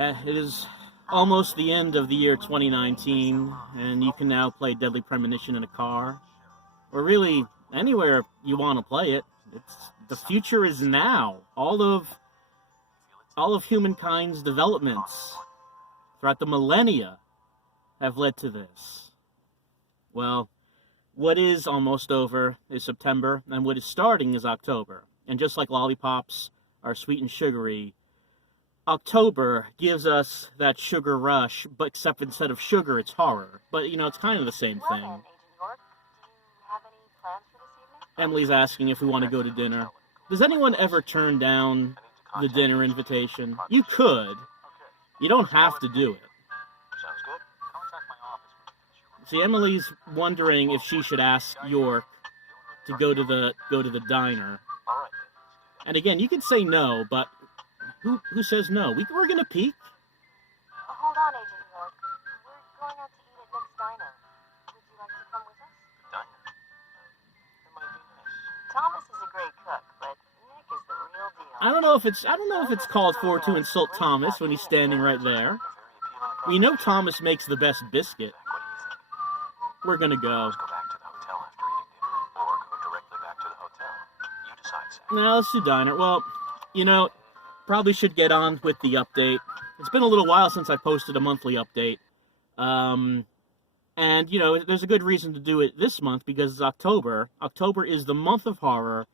It is almost the end of the year 2019, and you can now play Deadly Premonition in a car, or really anywhere you want to play it. The future is now. All of humankind's developments throughout the millennia have led to this. Well, what is almost over is September, and what is starting is October. And just like lollipops are sweet and sugary, October gives us that sugar rush, but except instead of sugar, it's horror. But, it's kind of the same thing. Emily's asking if we want to go to dinner. Does anyone ever turn down the dinner invitation? You could. You don't have to do it. See, Emily's wondering if she should ask York to go to the diner. And again, you can say no, but who says no? We're gonna peek. Hold on, Agent York. We're going out to eat at Nick's diner. Would you like to come with us? Diner? It might be nice. Thomas is a great cook, but Nick is the real deal. I don't know if it's called for to insult Thomas when he's standing right there. We know Thomas makes the best biscuit. We're gonna go. Let's go back to the hotel after eating dinner, or go directly back to the hotel. You decide, Sam. No, let's do diner. Well, probably should get on with the update. It's been a little while since I posted a monthly update. And, there's a good reason to do it this month because it's October. October is the month of horror.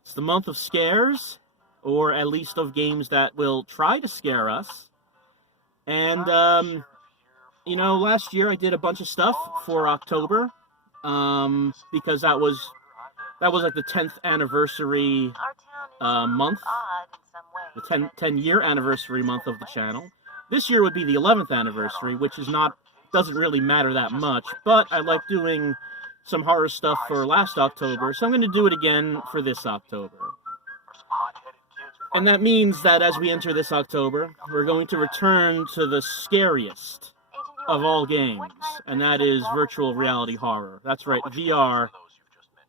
It's the month of scares, or at least of games that will try to scare us. And, last year I did a bunch of stuff for October, because that was like the 10th anniversary month, the 10-year anniversary month of the channel. This year would be the 11th anniversary, which doesn't really matter that much, but I like doing some horror stuff for last October, so I'm going to do it again for this October. And that means that as we enter this October, we're going to return to the scariest of all games, and that is virtual reality horror. That's right, VR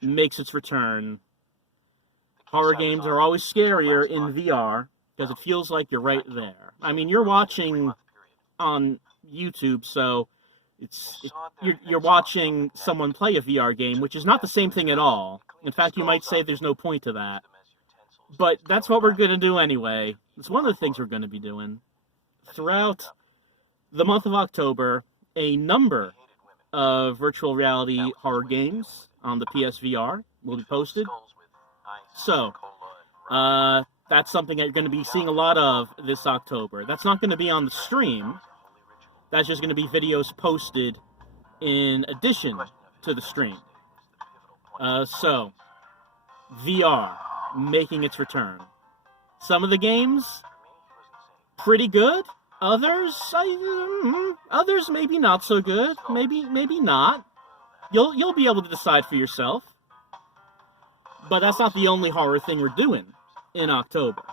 makes its return. Horror games are always scarier in VR because it feels like you're right there. I mean, you're watching on YouTube, so you're watching someone play a VR game, which is not the same thing at all. In fact, you might say there's no point to that. But that's what we're going to do anyway. It's one of the things we're going to be doing. Throughout the month of October, a number of virtual reality horror games on the PSVR will be posted. So, that's something that you're going to be seeing a lot of this October. That's not going to be on the stream. That's just going to be videos posted in addition to the stream. So, VR making its return. Some of the games, pretty good. Others maybe not so good. Maybe not. You'll be able to decide for yourself. But that's not the only horror thing we're doing in October.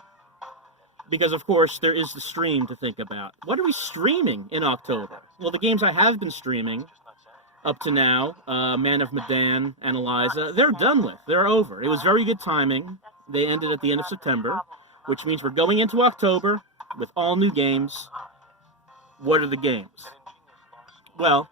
Because, of course, there is the stream to think about. What are we streaming in October? Well, the games I have been streaming up to now, Man of Medan and Eliza, they're done with. They're over. It was very good timing. They ended at the end of September, which means we're going into October with all new games. What are the games? Well,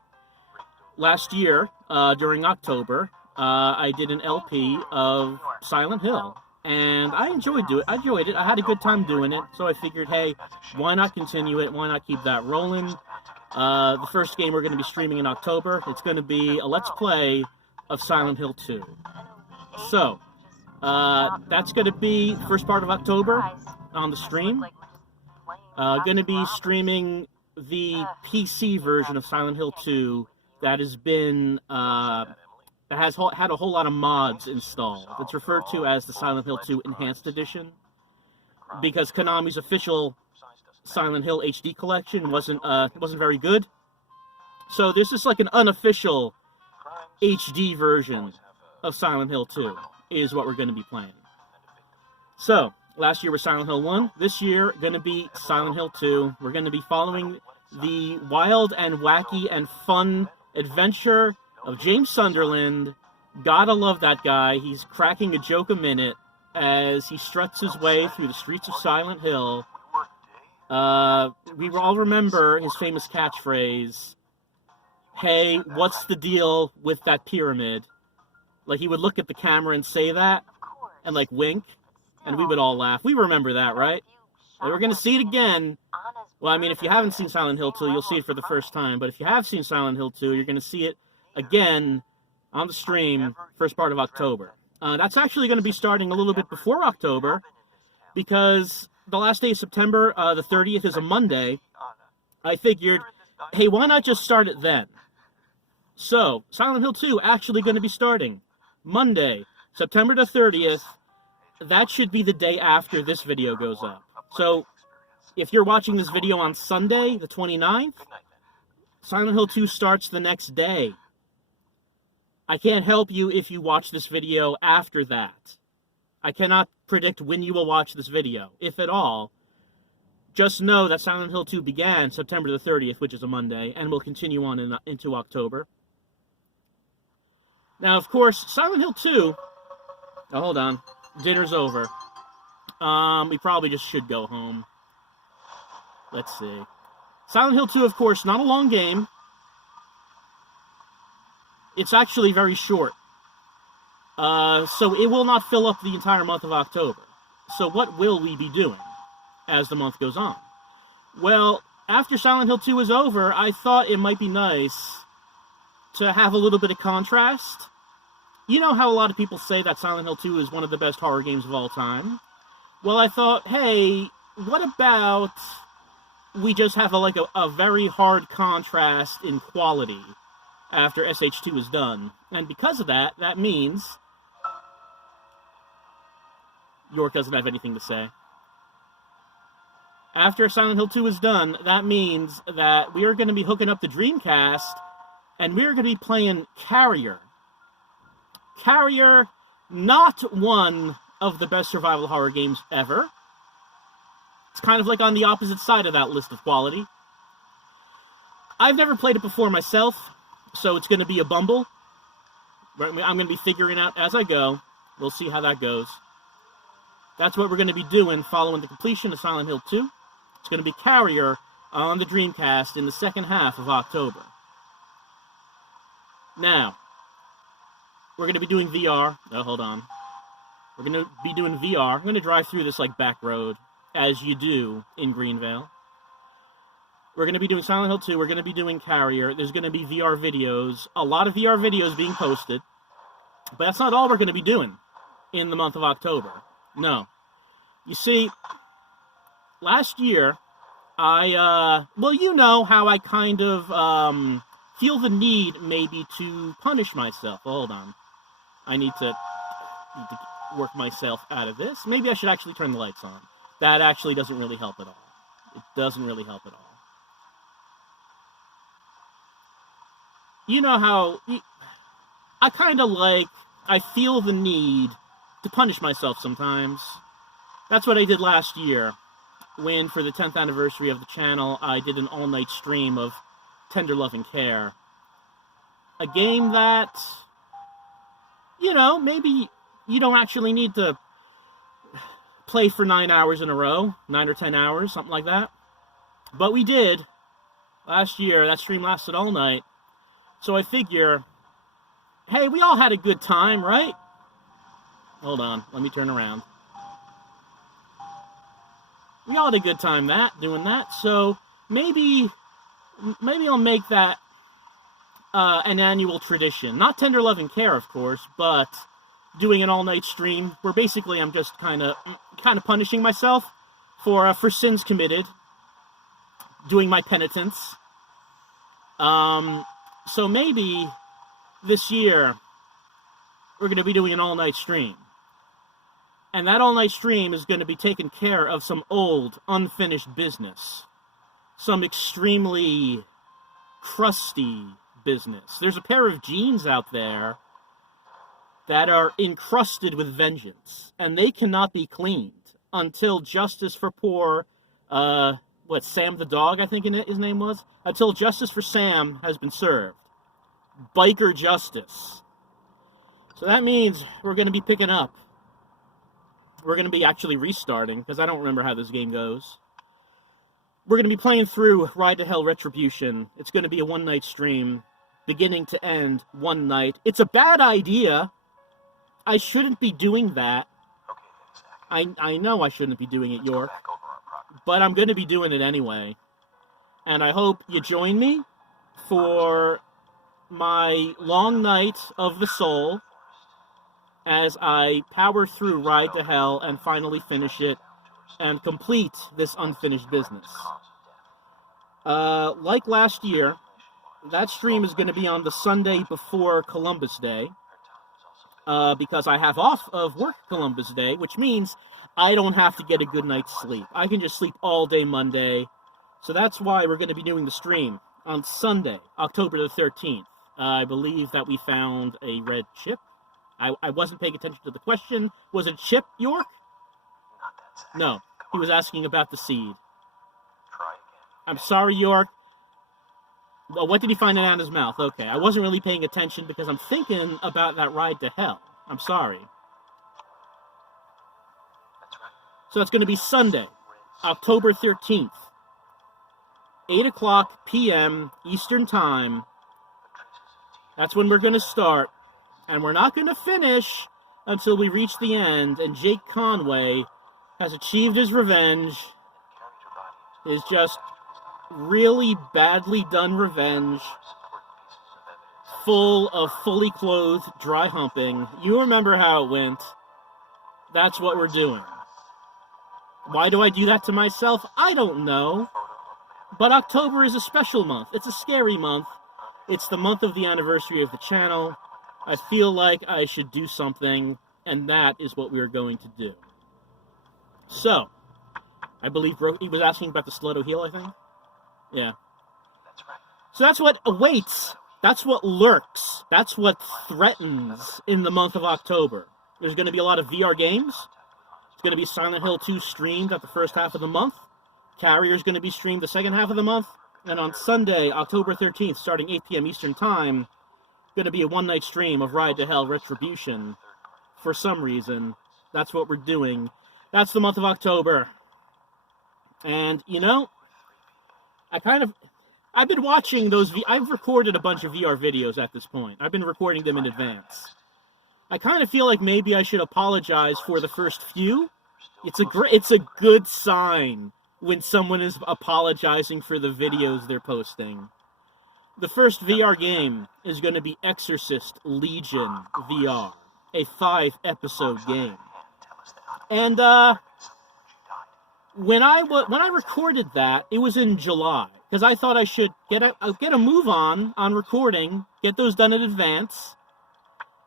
last year, during October, I did an LP of Silent Hill, and I enjoyed it. I had a good time doing it, so I figured, hey, why not continue it? Why not keep that rolling? The first game we're going to be streaming in October, it's going to be a Let's Play of Silent Hill 2. So, that's going to be the first part of October on the stream. Going to be streaming the PC version of Silent Hill 2 that has been, that has had a whole lot of mods installed. It's referred to as the Silent Hill 2 Enhanced Edition, because Konami's official Silent Hill HD collection wasn't very good. So this is like an unofficial HD version of Silent Hill 2 is what we're going to be playing. So, last year was Silent Hill 1. This year, going to be Silent Hill 2. We're going to be following the wild and wacky and fun adventure of James Sunderland. Gotta love that guy. He's cracking a joke a minute as he struts his way through the streets of Silent Hill, We all remember his famous catchphrase, "Hey, what's the deal with that pyramid?" Like, he would look at the camera and say that, Of course. and, like, wink, and we Still, would all laugh. We remember that, there are a right? few And we're gonna shot see it levels again. on his Well, I mean, if you haven't seen Silent Hill 2, you'll see it for the first time. But if you have seen Silent Hill 2, you're gonna see it again on the stream, first part of October. That's actually going to be starting a little bit before October, because the last day of September, the 30th, is a Monday. I figured, hey, why not just start it then? So, Silent Hill 2 actually going to be starting Monday, September the 30th. That should be the day after this video goes up. So, if you're watching this video on Sunday, the 29th, Silent Hill 2 starts the next day. I can't help you if you watch this video after that. I cannot predict when you will watch this video, if at all. Just know that Silent Hill 2 began September the 30th, which is a Monday, and will continue on into October. Now, of course, Silent Hill 2... Oh, hold on. Dinner's over. We probably just should go home. Let's see. Silent Hill 2, of course, not a long game. It's actually very short. So it will not fill up the entire month of October. So what will we be doing as the month goes on? Well, after Silent Hill 2 is over, I thought it might be nice to have a little bit of contrast. You know how a lot of people say that Silent Hill 2 is one of the best horror games of all time? Well, I thought, hey, what about we just have a very hard contrast in quality after SH2 is done? And because of that, that means York doesn't have anything to say. After Silent Hill 2 is done, that means that we are going to be hooking up the Dreamcast, and we are going to be playing Carrier. Carrier, not one of the best survival horror games ever. It's kind of like on the opposite side of that list of quality. I've never played it before myself, so it's going to be a bumble. I'm going to be figuring out as I go. We'll see how that goes. That's what we're going to be doing following the completion of Silent Hill 2. It's going to be Carrier on the Dreamcast in the second half of October. Now, we're going to be doing VR. Oh, hold on. We're going to be doing VR. I'm going to drive through this, back road, as you do in Greenvale. We're going to be doing Silent Hill 2. We're going to be doing Carrier. There's going to be VR videos. A lot of VR videos being posted. But that's not all we're going to be doing in the month of October. No. You see, last year, well, you know how I kind of feel the need maybe to punish myself. Hold on. I need to work myself out of this. Maybe I should actually turn the lights on. That actually doesn't really help at all. It doesn't really help at all. You know how I feel the need to punish myself sometimes. That's what I did last year, when for the 10th anniversary of the channel, I did an all-night stream of Tender Love and Care. A game that, maybe you don't actually need to play for 9 hours in a row, 9 or 10 hours, something like that. But we did last year. That stream lasted all night. So I figure, hey, we all had a good time, right? Hold on, let me turn around. We all had a good time doing that, so maybe I'll make that an annual tradition. Not Tender Love and Care, of course, but doing an all-night stream where basically I'm just kind of punishing myself for sins committed, doing my penitence. So maybe this year we're going to be doing an all-night stream. And that all-night stream is going to be taking care of some old, unfinished business. Some extremely crusty business. There's a pair of jeans out there that are encrusted with vengeance, and they cannot be cleaned until justice for poor, Sam the dog, I think his name was? Until justice for Sam has been served. Biker justice. So that means we're going to be picking up. We're going to be actually restarting, because I don't remember how this game goes. we're going to be playing through Ride to Hell Retribution. It's going to be a one-night stream, beginning to end, one night. It's a bad idea. I shouldn't be doing that. Okay, then, Zach. I know I shouldn't be doing it, Let's go York, back over our progress. but I'm going to be doing it anyway. And I hope you join me for my long night of the soul as I power through Ride to Hell and finally finish it and complete this unfinished business. Like last year, that stream is going to be on the Sunday before Columbus Day, because I have off of work Columbus Day, which means I don't have to get a good night's sleep. I can just sleep all day Monday. So that's why we're going to be doing the stream on Sunday, October the 13th. I believe that we found a red chip. I wasn't paying attention to the question. Was it chip, York? Not that, Zach. No, he was asking about the seed. Try again. I'm sorry, York. Oh, what did he find in Anna's mouth? Okay, I wasn't really paying attention because I'm thinking about that Ride to Hell. I'm sorry. That's right. So that's going to be Sunday, October 13th, 8 o'clock p.m. Eastern Time. That's when we're going to start. And we're not going to finish until we reach the end and Jake Conway has achieved his revenge. His just really badly done revenge, full of fully clothed dry humping. You remember how it went. That's what we're doing. Why do I do that to myself? I don't know. But October is a special month. It's a scary month. It's the month of the anniversary of the channel. I feel like I should do something, and that is what we're going to do. So, I believe he was asking about the Stiletto Heel, I think? Yeah. That's right. So that's what awaits. That's what lurks. That's what threatens in the month of October. There's going to be a lot of VR games. It's going to be Silent Hill 2 streamed at the first half of the month. Carrier's going to be streamed the second half of the month. And on Sunday, October 13th, starting 8 p.m. Eastern Time, going to be a one-night stream of Ride to Hell Retribution. For some reason, that's what we're doing. That's the month of October. And, you know, I've been watching those, I've recorded a bunch of VR videos at this point. I've been recording them in advance. I kind of feel like maybe I should apologize for the first few. It's a good sign when someone is apologizing for the videos they're posting. The first VR game is going to be Exorcist Legion VR, a 5-episode game. And when I recorded that, it was in July, because I thought I should get a move on recording, get those done in advance.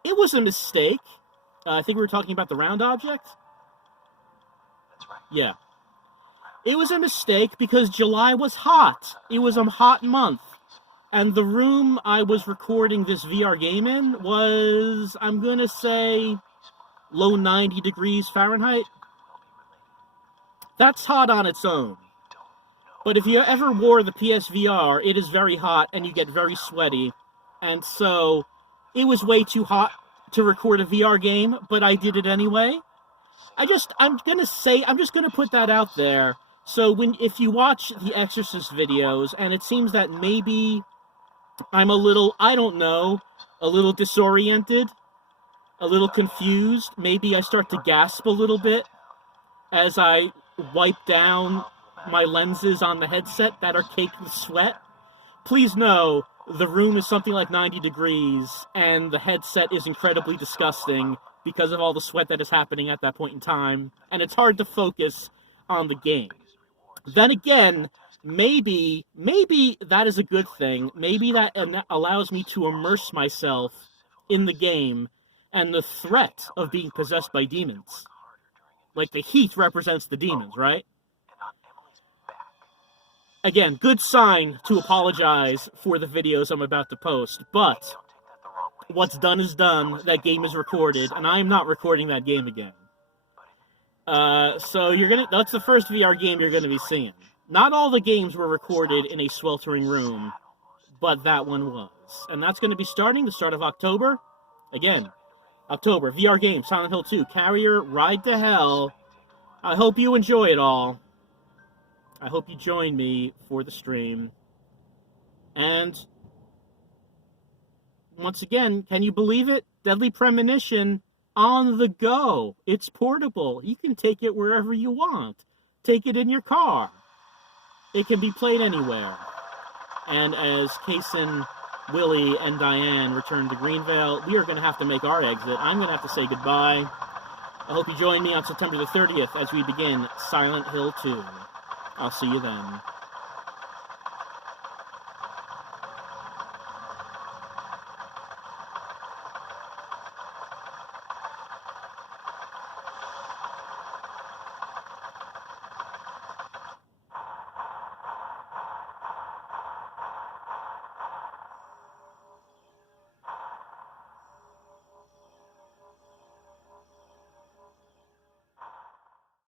It was a mistake. I think we were talking about the round object. That's right. Yeah. It was a mistake because July was hot. It was a hot month. And the room I was recording this VR game in was, I'm going to say, low 90 degrees Fahrenheit. That's hot on its own. But if you ever wore the PSVR, it is very hot and you get very sweaty. And so it was way too hot to record a VR game, but I did it anyway. I'm just going to put that out there. So if you watch the Exorcist videos and it seems that maybe I'm a little disoriented, a little confused. Maybe I start to gasp a little bit as I wipe down my lenses on the headset that are caked with sweat. Please know the room is something like 90 degrees and the headset is incredibly disgusting because of all the sweat that is happening at that point in time, and it's hard to focus on the game. Then again, maybe that is a good thing. Maybe that allows me to immerse myself in the game and the threat of being possessed by demons. Like the heat represents the demons, right? Again, good sign to apologize for the videos I'm about to post, but what's done is done. That game is recorded, and I'm not recording that game again. So that's the first VR game you're gonna be seeing. Not all the games were recorded in a sweltering room, but that one was. And that's going to be starting the start of October. Again, October, VR game, Silent Hill 2, Carrier, Ride to Hell. I hope you enjoy it all. I hope you join me for the stream. And once again, can you believe it? Deadly Premonition on the go. It's portable. You can take it wherever you want. Take it in your car. It can be played anywhere. And as Kason, Willie, and Diane return to Greenvale, we are going to have to make our exit. I'm going to have to say goodbye. I hope you join me on September the 30th as we begin Silent Hill 2. I'll see you then.